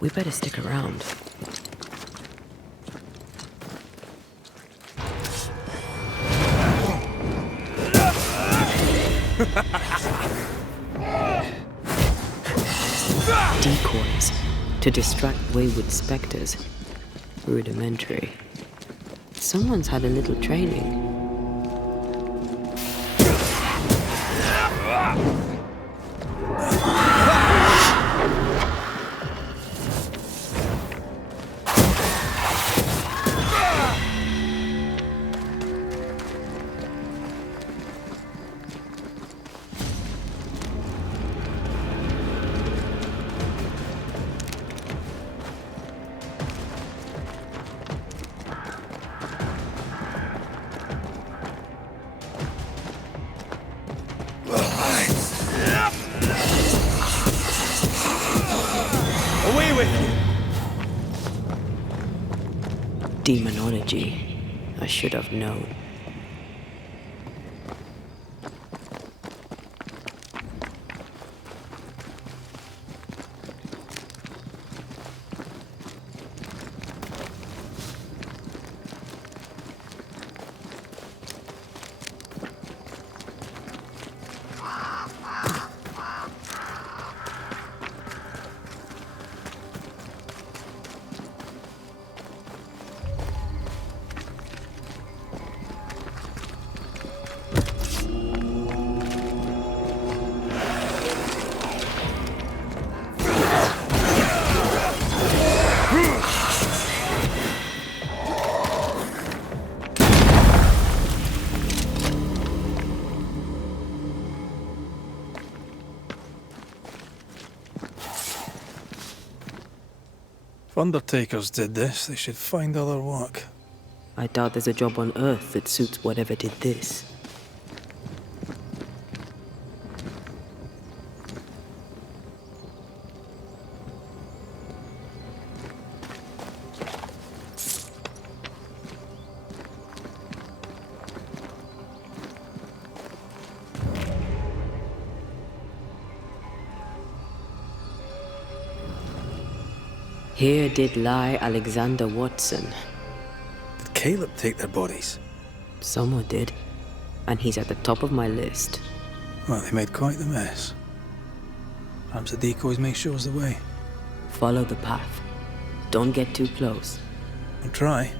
We better stick around. Decoys to distract wayward specters. Rudimentary. Someone's had a little training. Demonology. I should have known. If undertakers did this, they should find other work. I doubt there's a job on Earth that suits whatever did this. Here did lie Alexander Watson. Did Caleb take their bodies? Someone did, and he's at the top of my list. Well, they made quite the mess. Perhaps the decoys may show us the way. Follow the path. Don't get too close. I'll try.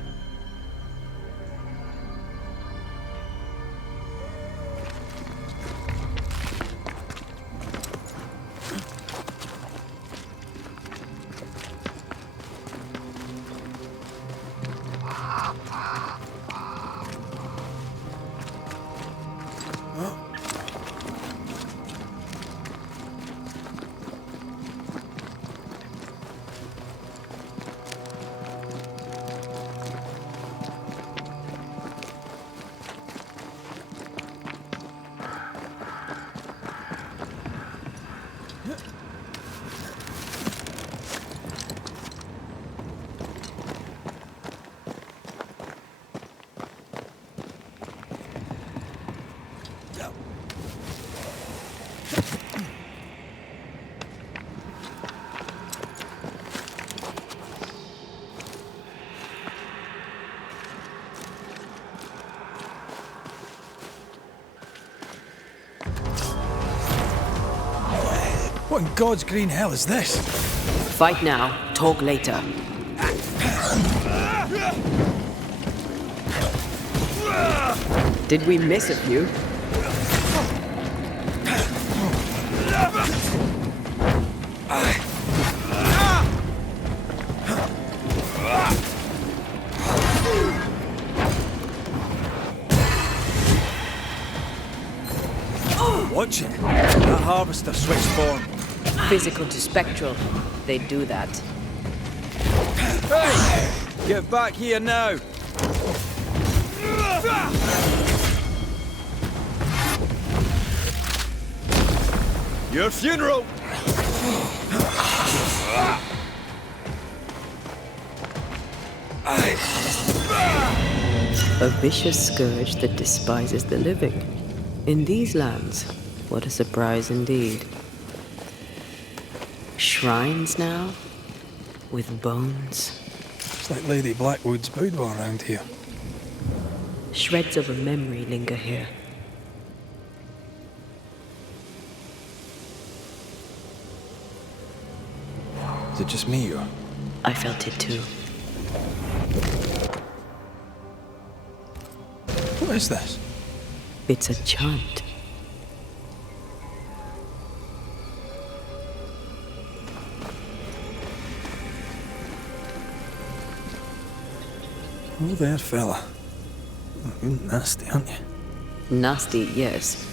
What in God's green hell is this? Fight now, talk later. Did we miss a few? Watch it. That harvester switched form. Physical to spectral. They do that. Hey! Get back here now! Your funeral! A vicious scourge that despises the living. In these lands, what a surprise indeed. Shrines now? with bones. It's like Lady Blackwood's boudoir around here. Shreds of a memory linger here. Is it just me or? I felt it too. What is this? It's a chant. Oh there, fella. You're nasty, aren't you? Nasty, yes,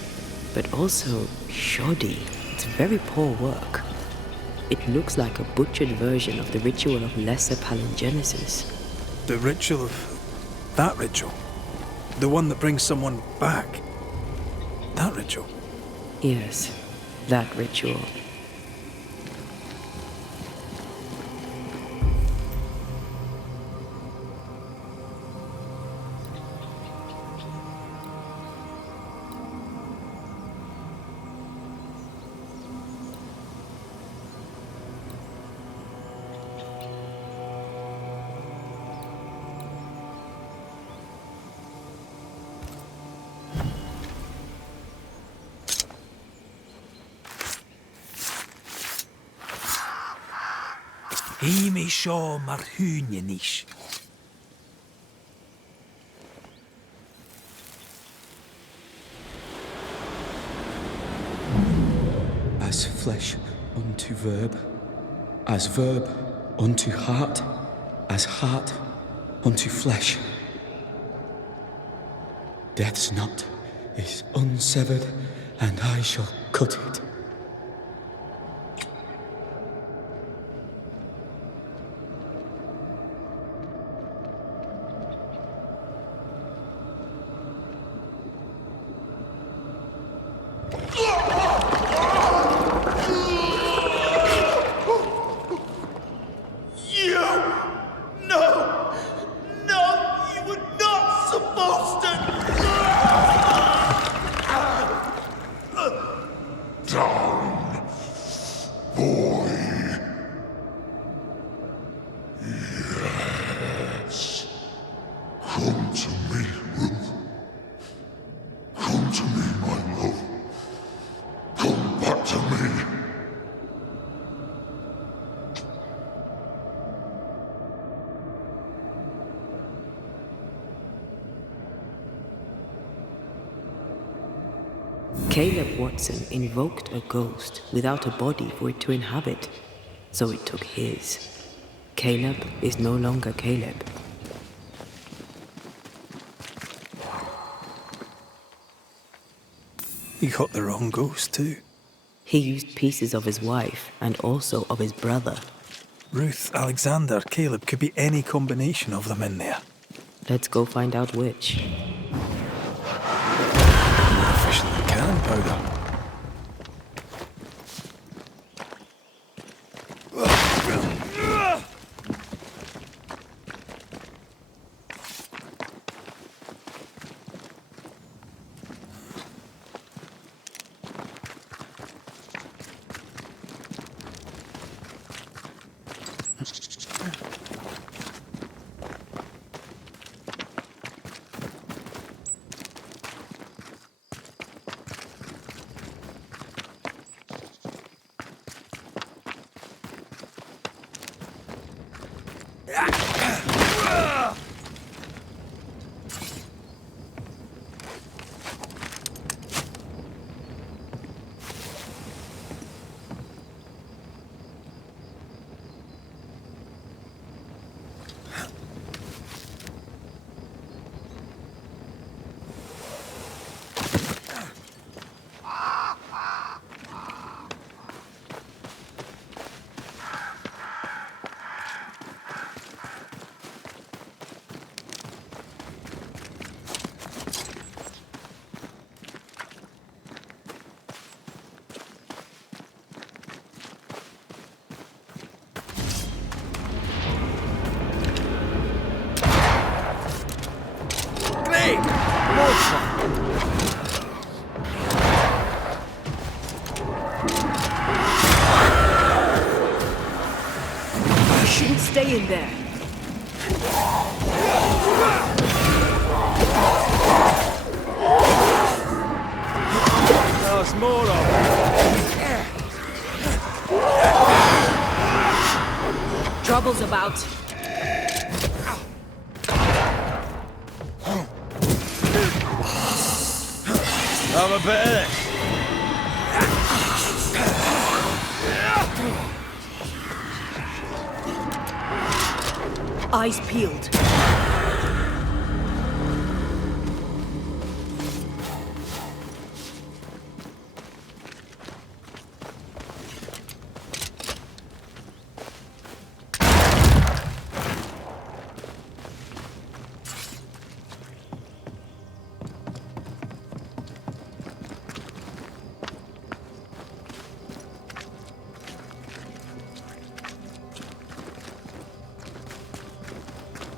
but also shoddy. It's very poor work. It looks like a butchered version of the ritual of lesser palingenesis. The ritual of... that ritual? The one that brings someone back? That ritual? Yes, that ritual. Himi seo mar húne níos. As flesh unto verb, as verb unto heart, as heart unto flesh. Death's knot is unsevered, and I shall cut it. Caleb Watson invoked a ghost without a body for it to inhabit, so it took his. Caleb is no longer Caleb. He got the wrong ghost too. He used pieces of his wife and also of his brother. Ruth, Alexander, Caleb, could be any combination of them in there. Let's go find out which. More efficient than cannon powder. Stay in there. There's more of them. Trouble's about. Have a bit of this. Eyes peeled.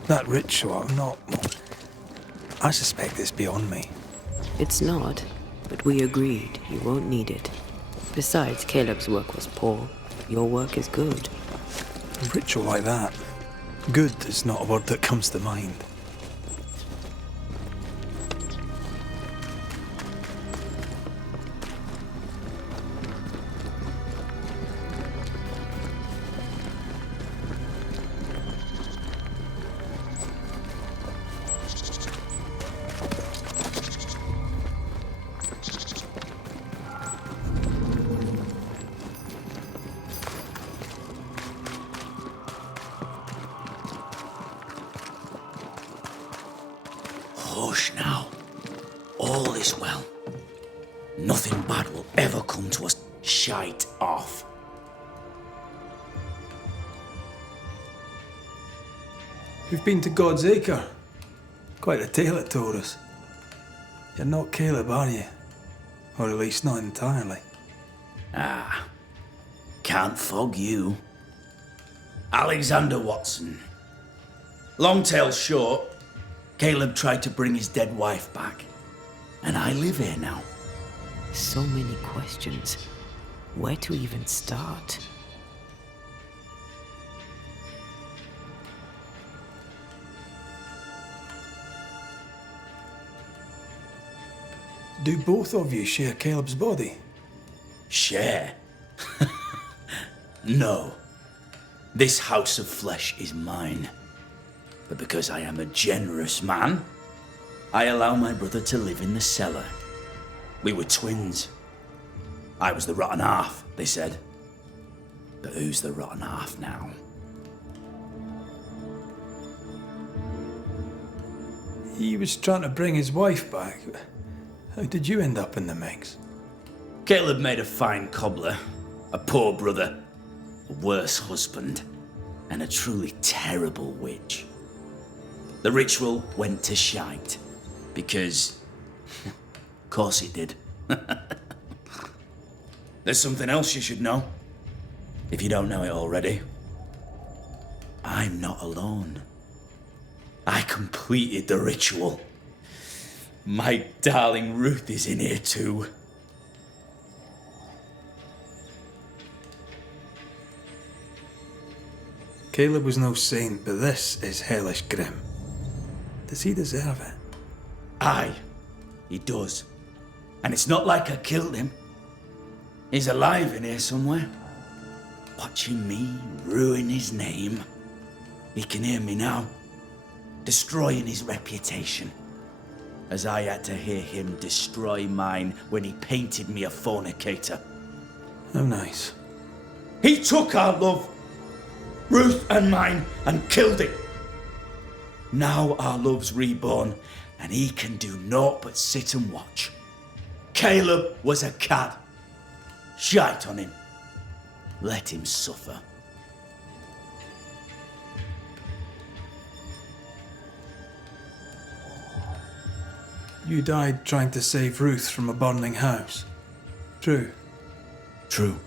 That ritual, I suspect it's beyond me. It's not, but we agreed you won't need it. Besides, Caleb's work was poor. Your work is good. A ritual like that, good is not a word that comes to mind. Hush now. All is well. Nothing bad will ever come to us. Shite off. We've been to God's Acre. Quite a tale it told us. You're not Caleb, are you? Or at least not entirely. Ah, can't fog you. Alexander Watson. Long tale short, Caleb tried to bring his dead wife back. And I live here now. So many questions. Where to even start? Do both of you share Caleb's body? Share? No. This house of flesh is mine. But because I am a generous man, I allow my brother to live in the cellar. We were twins. I was the rotten half, they said. But who's the rotten half now? He was trying to bring his wife back. How did you end up in the mix? Caleb made a fine cobbler, a poor brother, a worse husband, and a truly terrible witch. The ritual went to shite, because, of course it did. There's something else you should know, if you don't know it already. I'm not alone. I completed the ritual. My darling Ruth is in here too. Caleb was no saint, but this is hellish grim. Does he deserve it? Aye, he does. And it's not like I killed him. He's alive in here somewhere, watching me ruin his name. He can hear me now, destroying his reputation, as I had to hear him destroy mine when he painted me a fornicator. How nice. He took our love, Ruth and mine, and killed it. Now our love's reborn, and he can do naught but sit and watch. Caleb was a cad. Shite on him. Let him suffer. You died trying to save Ruth from a burning house. True. True.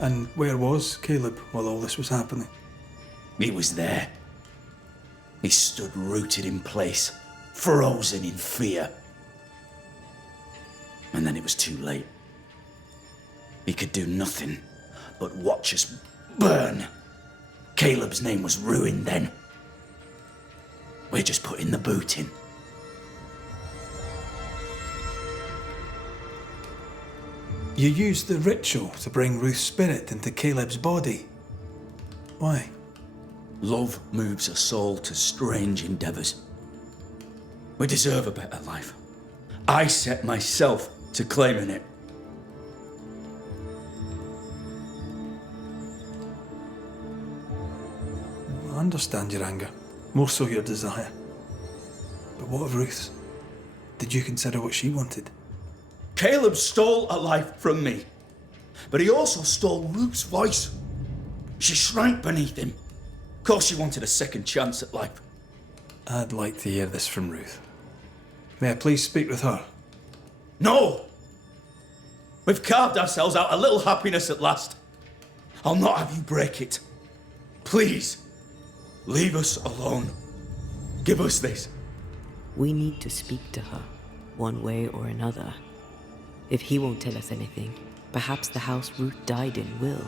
And where was Caleb while all this was happening? He was there. He stood rooted in place, frozen in fear. And then it was too late. He could do nothing but watch us burn. Caleb's name was ruined then. We're just putting the boot in. You used the ritual to bring Ruth's spirit into Caleb's body. Why? Love moves a soul to strange endeavours. We deserve a better life. I set myself to claiming it. I understand your anger, more so your desire. But what of Ruth's? Did you consider what she wanted? Caleb stole a life from me, but he also stole Ruth's voice. She shrank beneath him. Of course she wanted a second chance at life. I'd like to hear this from Ruth. May I please speak with her? No! We've carved ourselves out a little happiness at last. I'll not have you break it. Please, leave us alone. Give us this. We need to speak to her, one way or another. If he won't tell us anything, perhaps the house Ruth died in will.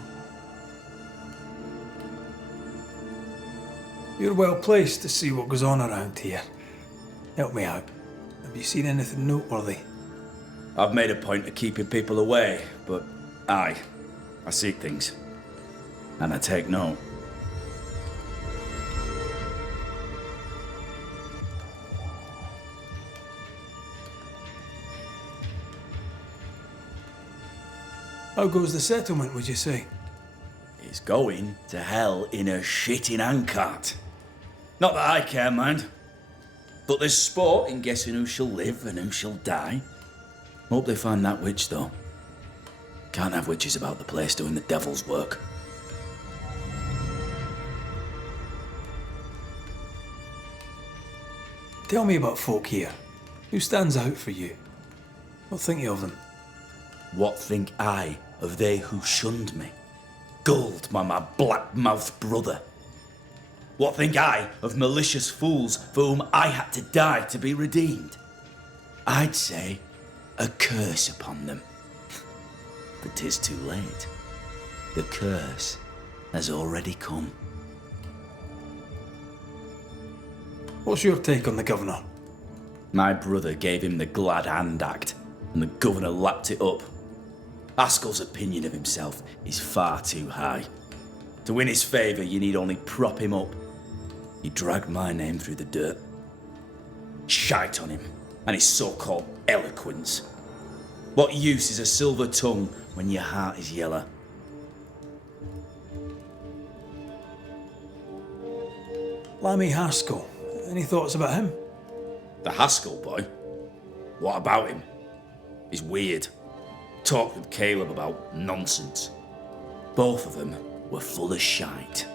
You're well placed to see what goes on around here. Help me out. Have you seen anything noteworthy? I've made a point of keeping people away, but I seek things. And I take note. How goes the settlement, would you say? It's going to hell in a shitting handcart. Not that I care, mind. But there's sport in guessing who shall live and who shall die. Hope they find that witch, though. Can't have witches about the place doing the devil's work. Tell me about folk here. Who stands out for you? What think you of them? What think I of they who shunned me, gulled by my black-mouthed brother? What think I of malicious fools for whom I had to die to be redeemed? I'd say a curse upon them. But 'tis too late. The curse has already come. What's your take on the governor? My brother gave him the glad hand act, and the governor lapped it up. Haskell's opinion of himself is far too high. To win his favour, you need only prop him up. He dragged my name through the dirt. Shite on him, and his so-called eloquence. What use is a silver tongue when your heart is yellow? Lammy Haskell. Any thoughts about him? The Haskell boy? What about him? He's weird. Talked with Caleb about nonsense. Both of them were full of shite.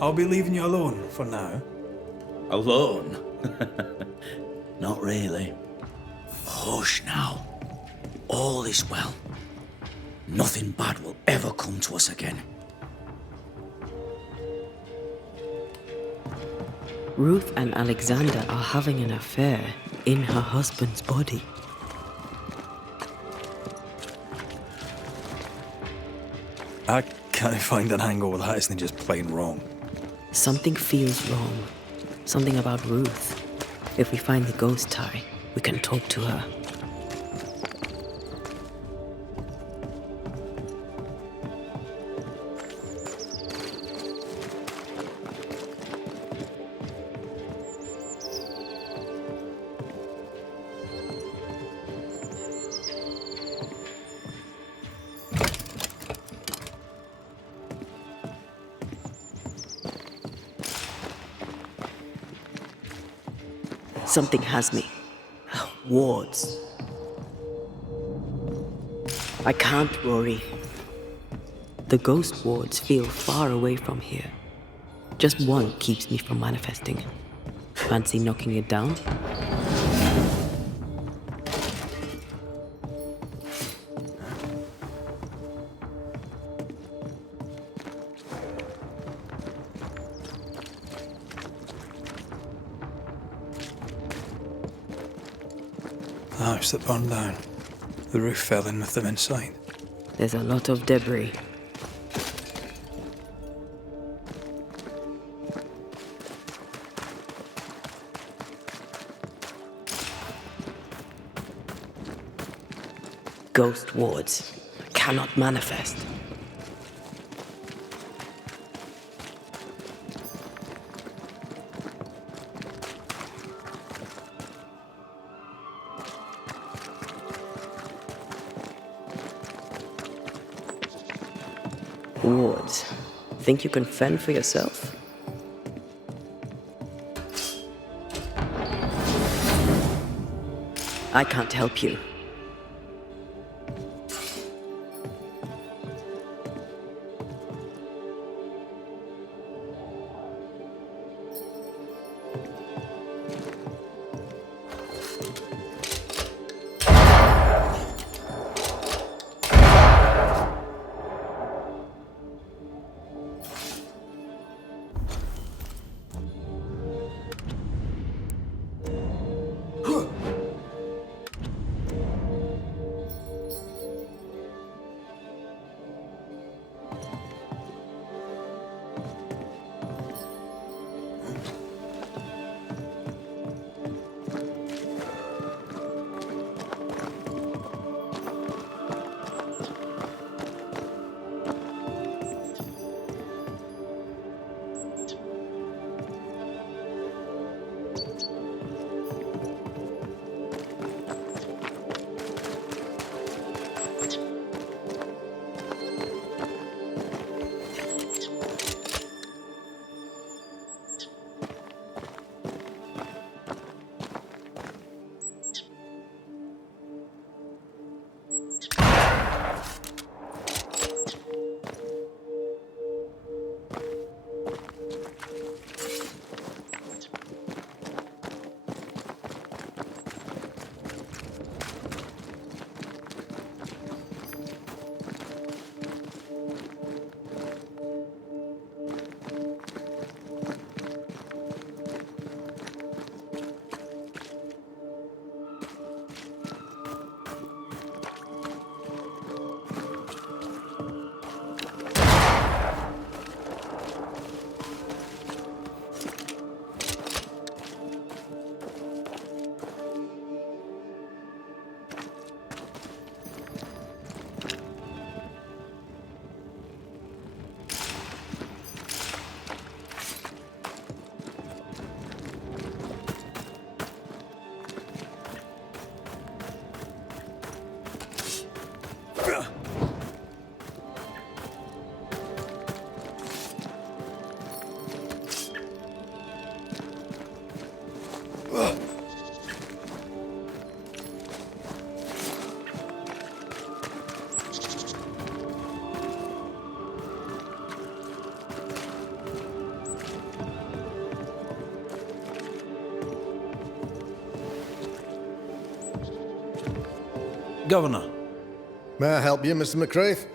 I'll be leaving you alone for now. Alone? Not really. Hush now. All is well. Nothing bad will ever come to us again. Ruth and Alexander are having an affair in her husband's body. I can't find an angle with that isn't just plain wrong. Something feels wrong. Something about Ruth. If we find the ghost tie, we can talk to her. Something has me. Wards. I can't, Rory. The ghost wards feel far away from here. Just one keeps me from manifesting. Fancy knocking it down? house that burned down. The roof fell in with them inside. There's a lot of debris. Ghost wards cannot manifest. Wards, think you can fend for yourself? I can't help you. Governor. May I help you, Mr. McCraith?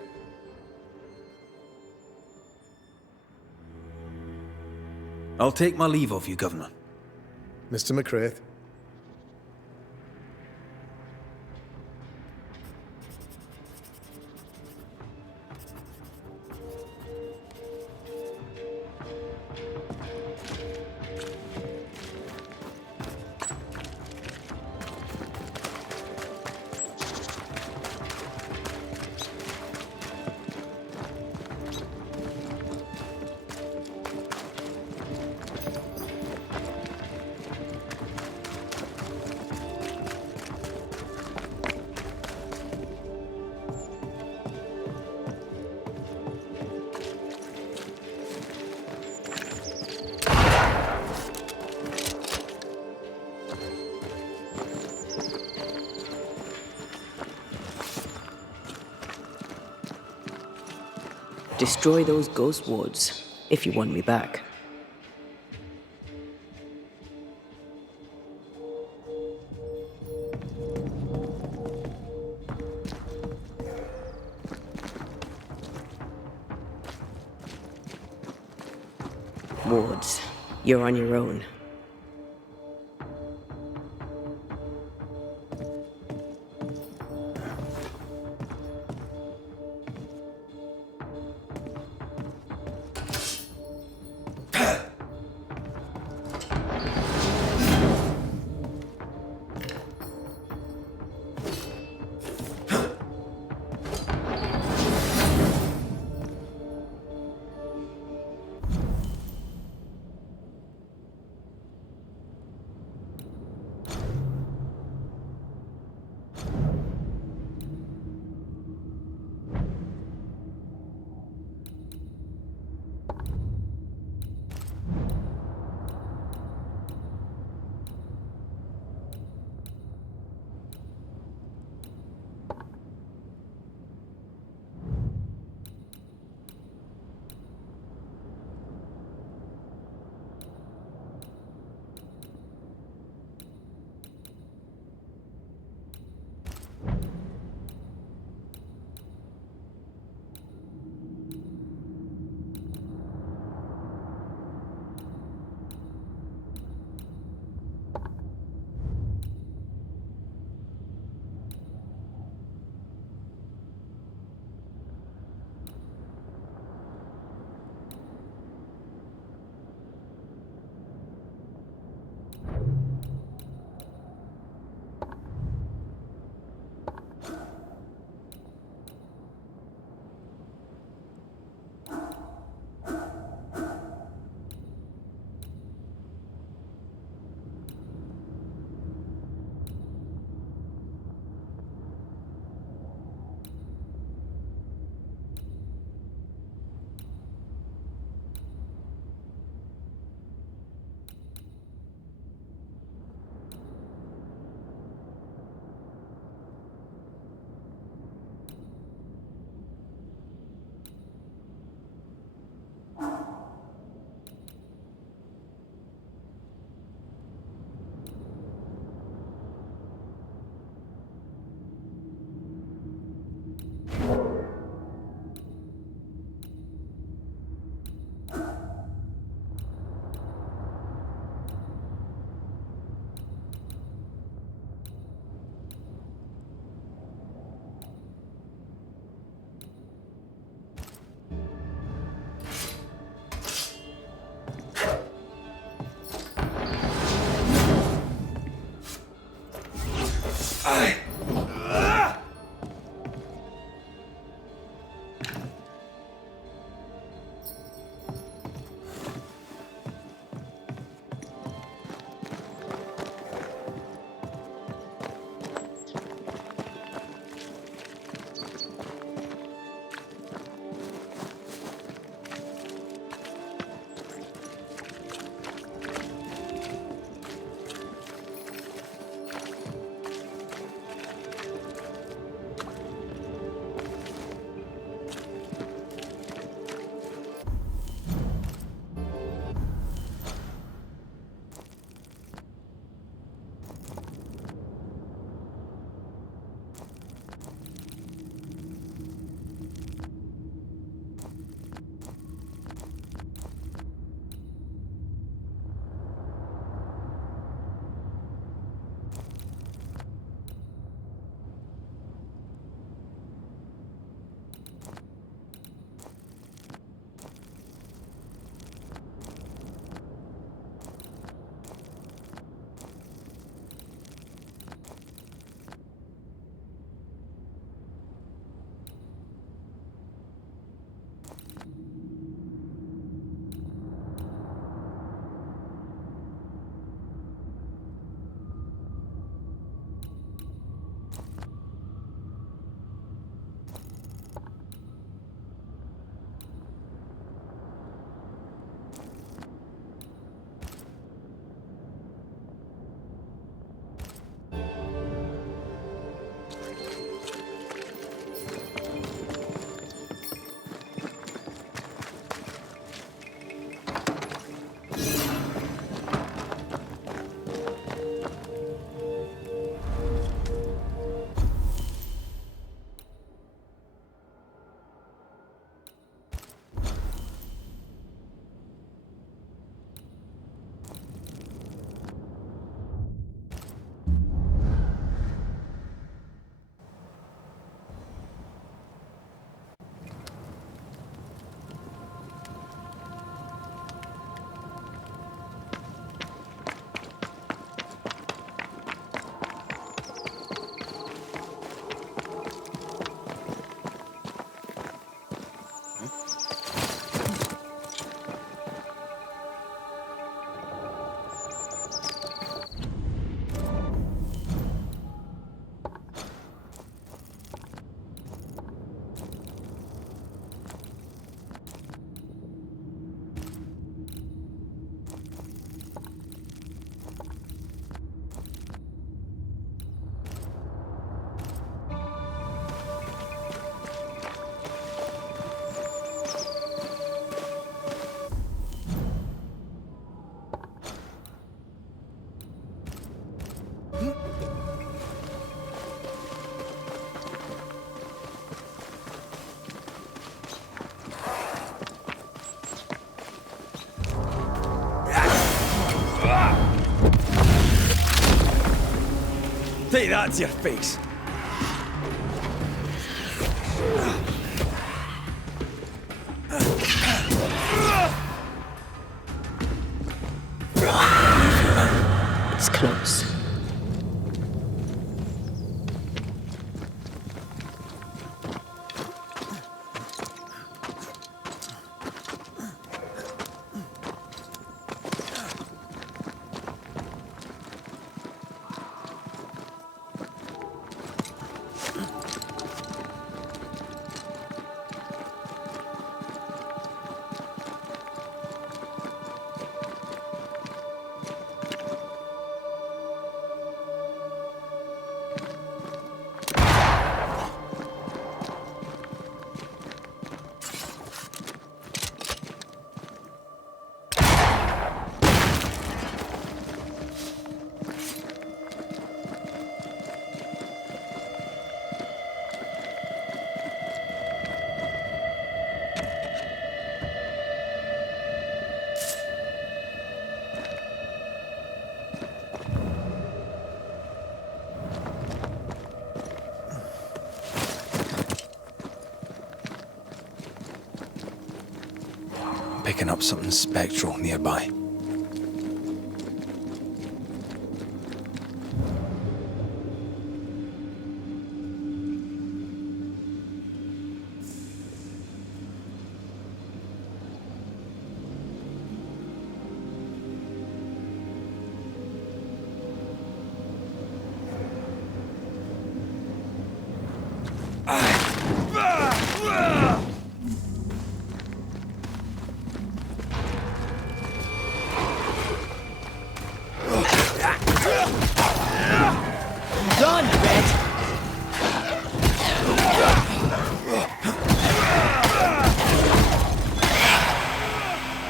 I'll take my leave of you, Governor. Mr. McCraith? Destroy those ghost wards if you want me back. Wards, you're on your own. Say that to your face. It's close. Picking up something spectral nearby.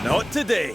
Not today.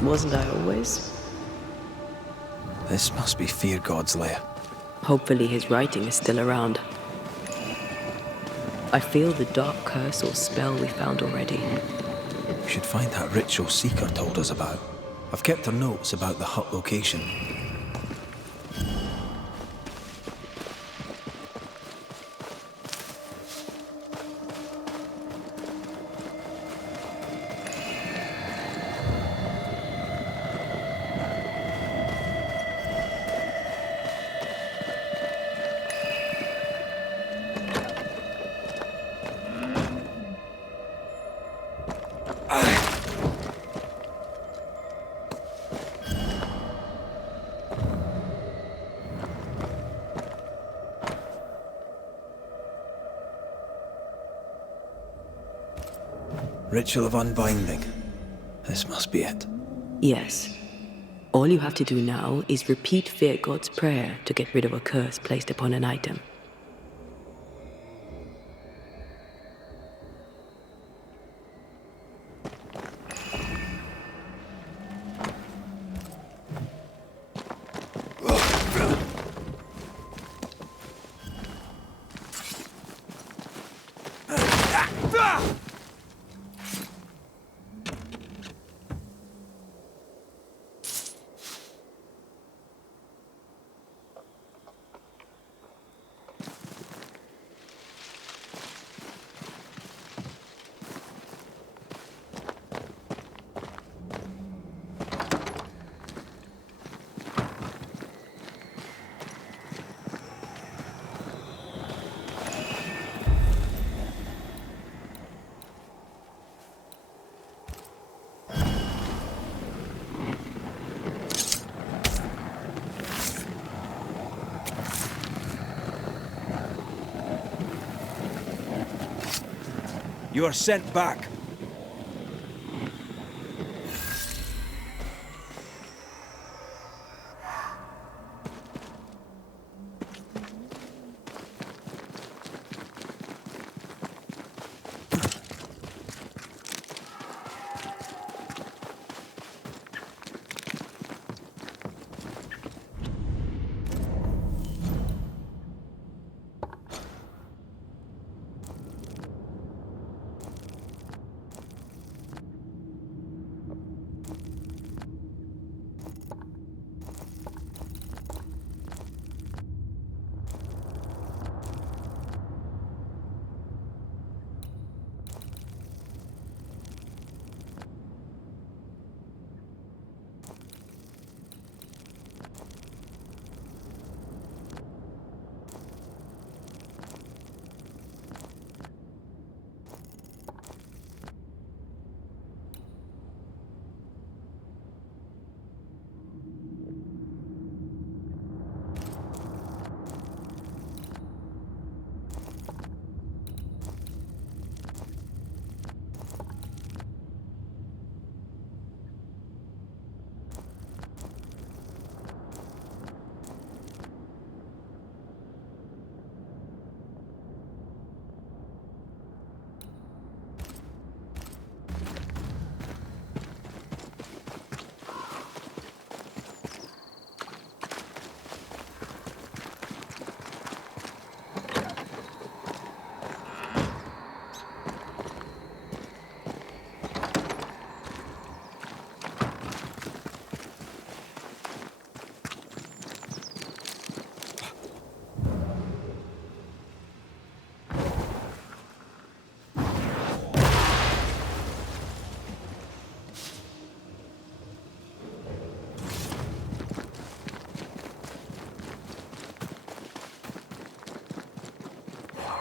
Wasn't I always? This must be Fear God's lair. Hopefully his writing is still around. I feel the dark curse or spell we found already. We should find that ritual Seeker told us about. I've kept her notes about the hut location. Ritual of unbinding. This must be it. Yes. All you have to do now is repeat Fear God's prayer to get rid of a curse placed upon an item. You are sent back.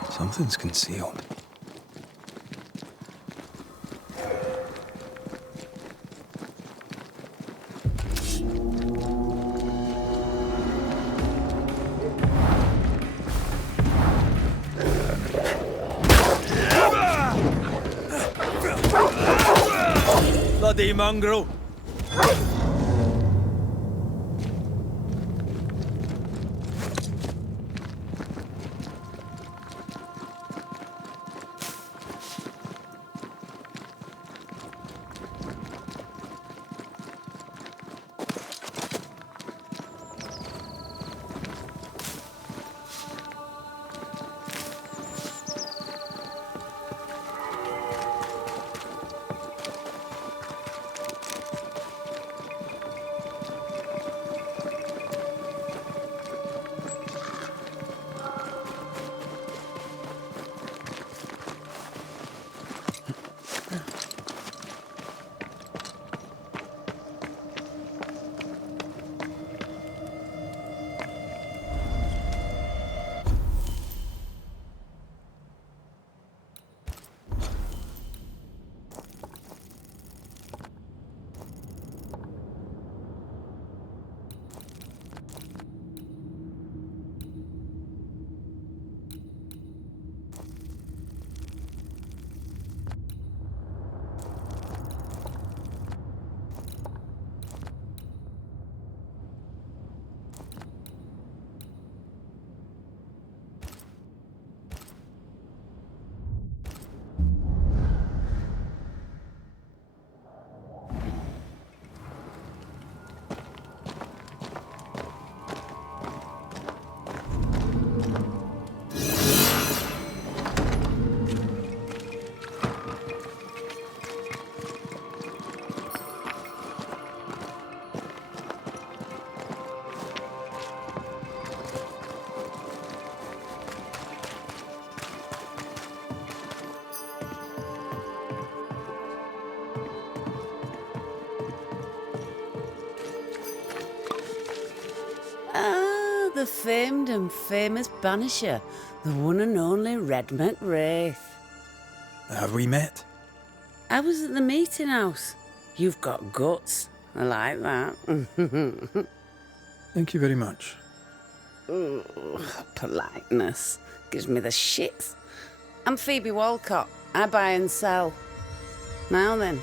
Something's concealed. Bloody mongrel! The famed and famous Banisher, the one and only Red McWraith. Have we met? I was at the meeting house. You've got guts. I like that. Thank you very much. Politeness gives me the shits. I'm Phoebe Walcott. I buy and sell. Now then,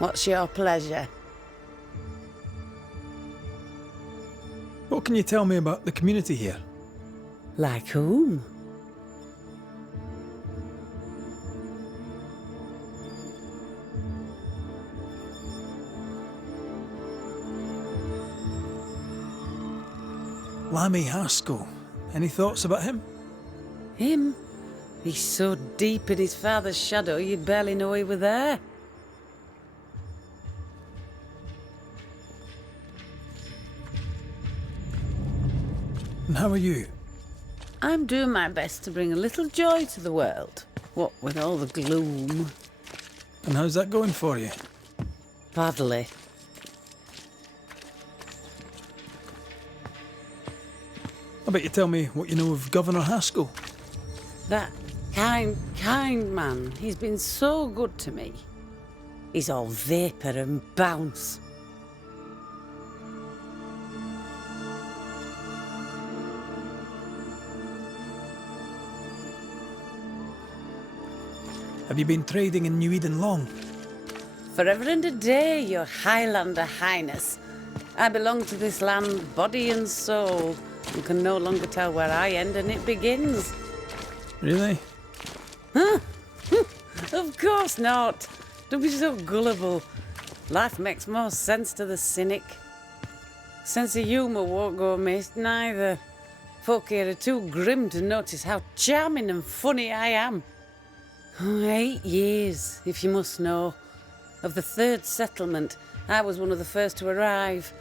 what's your pleasure? What can you tell me about the community here? Like whom? Lammy Haskell. Any thoughts about him? Him? He's so deep in his father's shadow you'd barely know he were there. And how are you? I'm doing my best to bring a little joy to the world, what with all the gloom. And how's that going for you? Badly. I bet you tell me what you know of Governor Haskell. That kind man, he's been so good to me. He's all vapour and bounce. Have you been trading in New Eden long? Forever and a day, your Highlander Highness. I belong to this land, body and soul, and can no longer tell where I end and it begins. Really? Huh? Of course not. Don't be so gullible. Life makes more sense to the cynic. Sense of humour won't go amiss, neither. Folk here are too grim to notice how charming and funny I am. 8 years, if you must know. Of the third settlement, I was one of the first to arrive.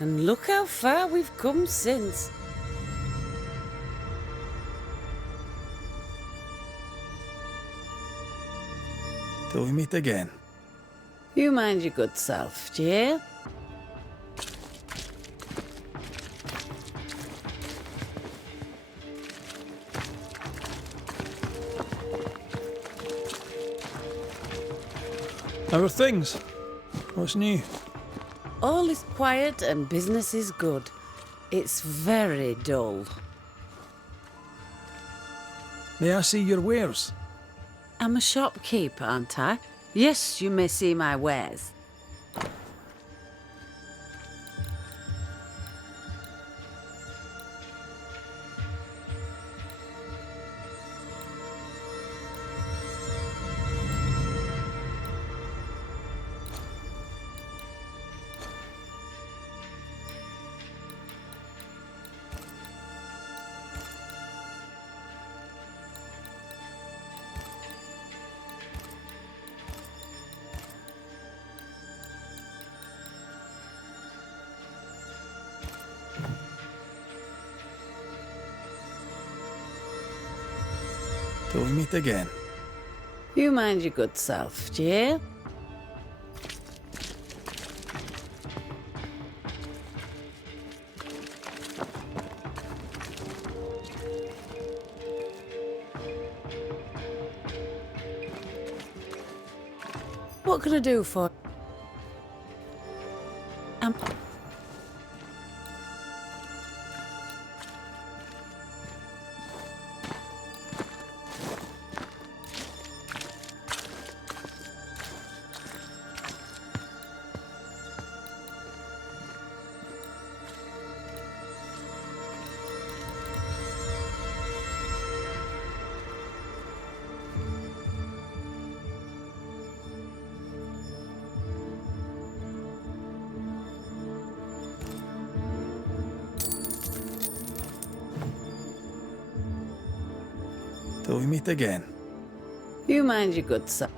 And look how far we've come since. Till we meet again. You mind your good self, do you hear? How are things? What's new? All is quiet and business is good. It's very dull. May I see your wares? I'm a shopkeeper, aren't I? Yes, you may see my wares. Till we meet again. You mind your good self, do you hear? What can I do for... Till we meet again. You mind your good self.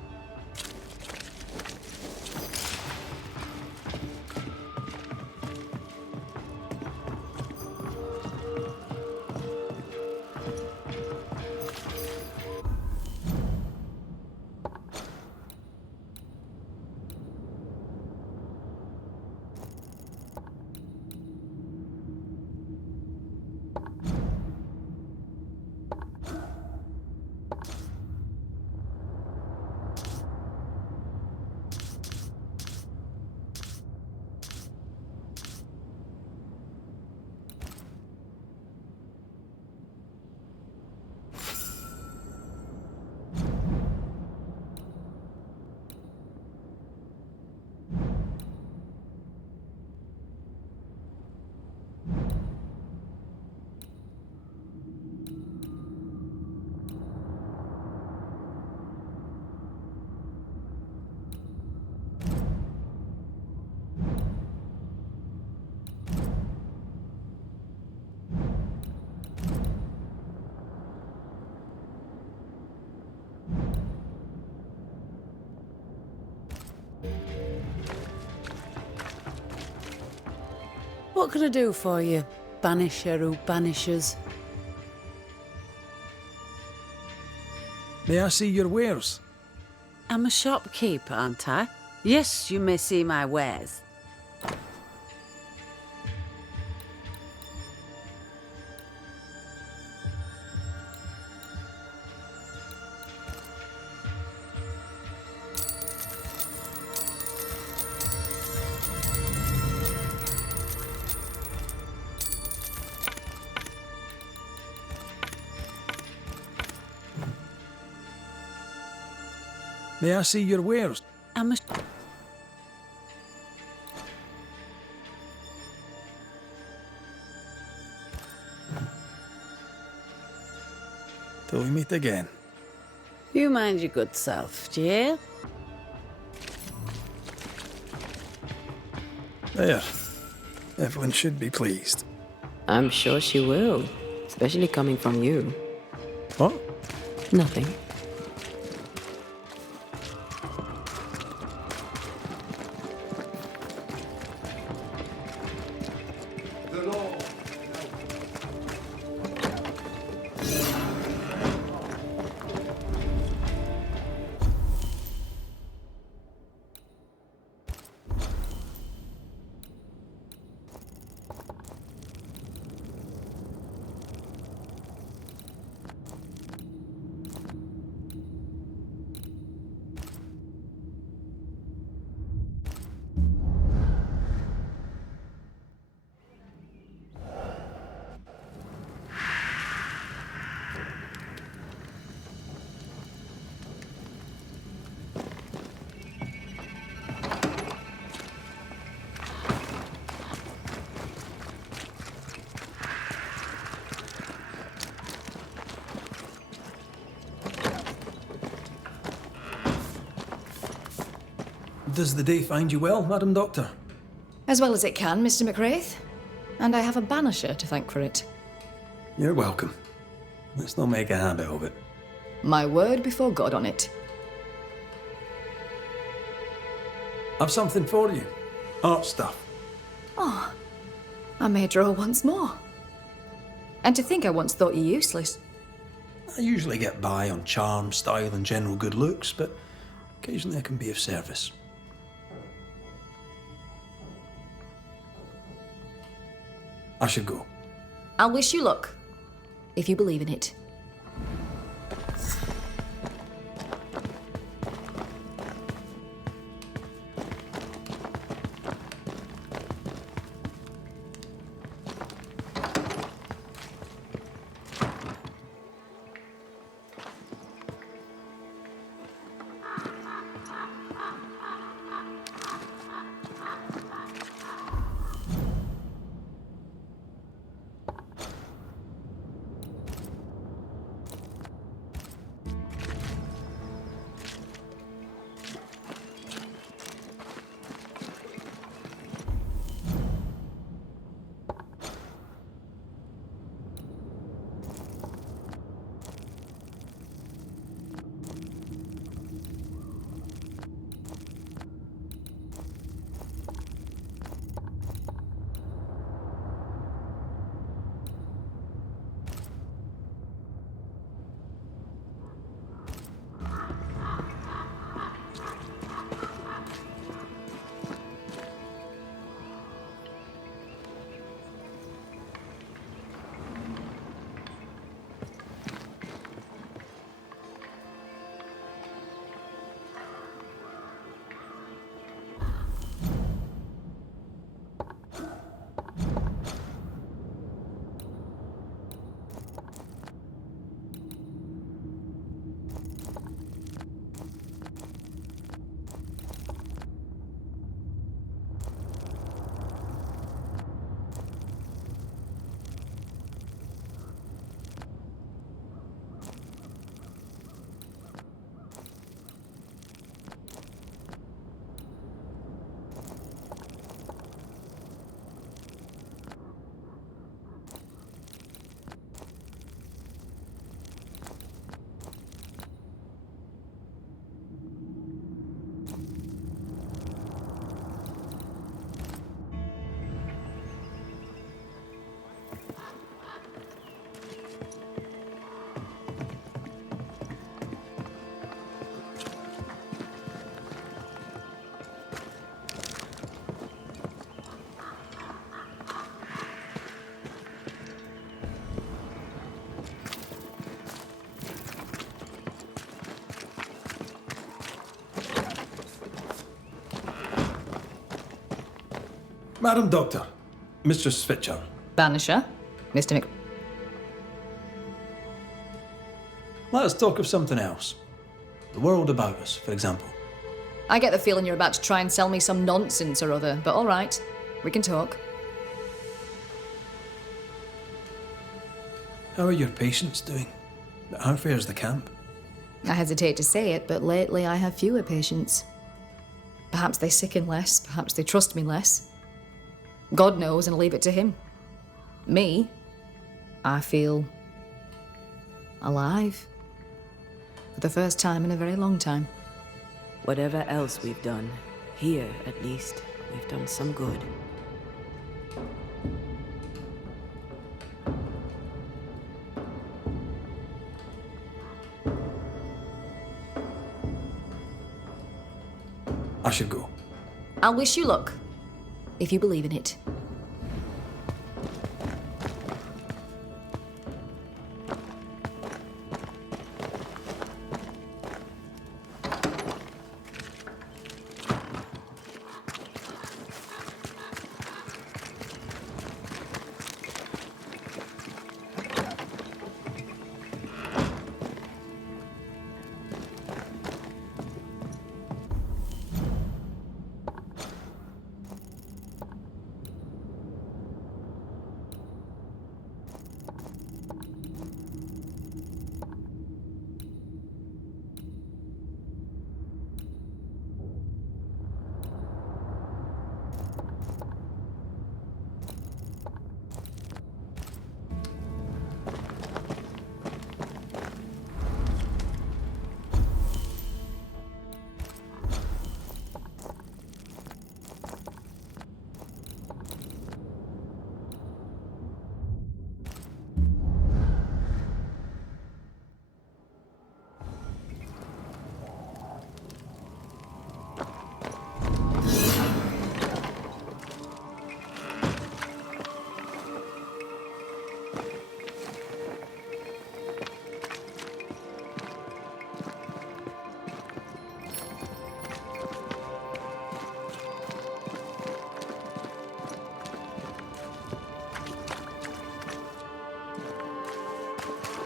What can I do for you, Banisher who banishes? May I see your wares? I'm a shopkeeper, aren't I? Yes, you may see my wares. May I see your wares? I'm a... Till we meet again. You mind your good self, do you hear? There. Evelyn should be pleased. I'm sure she will, especially coming from you. What? Nothing. Does the day find you well, Madam Doctor? As well as it can, Mr. McWraith. And I have a Banisher to thank for it. You're welcome. Let's not make a habit of it. My word before God on it. I've something for you. Art stuff. Oh, I may draw once more. And to think I once thought you useless. I usually get by on charm, style, and general good looks, but occasionally I can be of service. I should go. I'll wish you luck, if you believe in it. Madam Doctor, Mistress Switcher. Banisher, Mr. Mc... Let us talk of something else. The world about us, for example. I get the feeling you're about to try and sell me some nonsense or other, but all right, we can talk. How are your patients doing? How fares the camp? I hesitate to say it, but lately I have fewer patients. Perhaps they sicken less, perhaps they trust me less. God knows, and I'll leave it to him. Me, I feel alive. For the first time in a very long time. Whatever else we've done, here at least, we've done some good. I should go. I'll wish you luck, if you believe in it.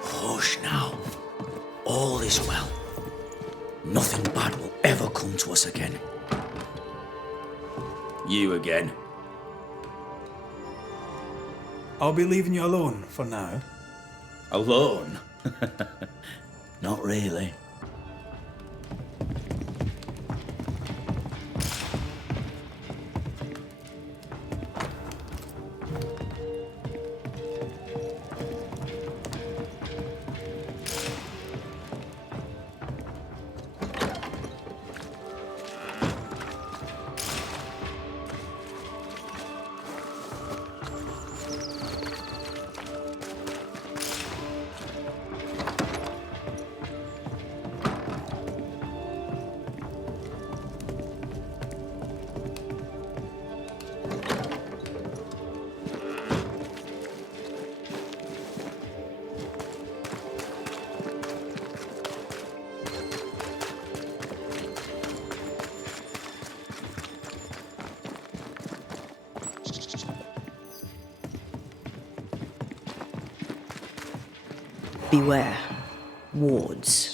Hush now. All is well. Nothing bad will ever come to us again. You again. I'll be leaving you alone for now. Alone? Not really. Beware. Wards.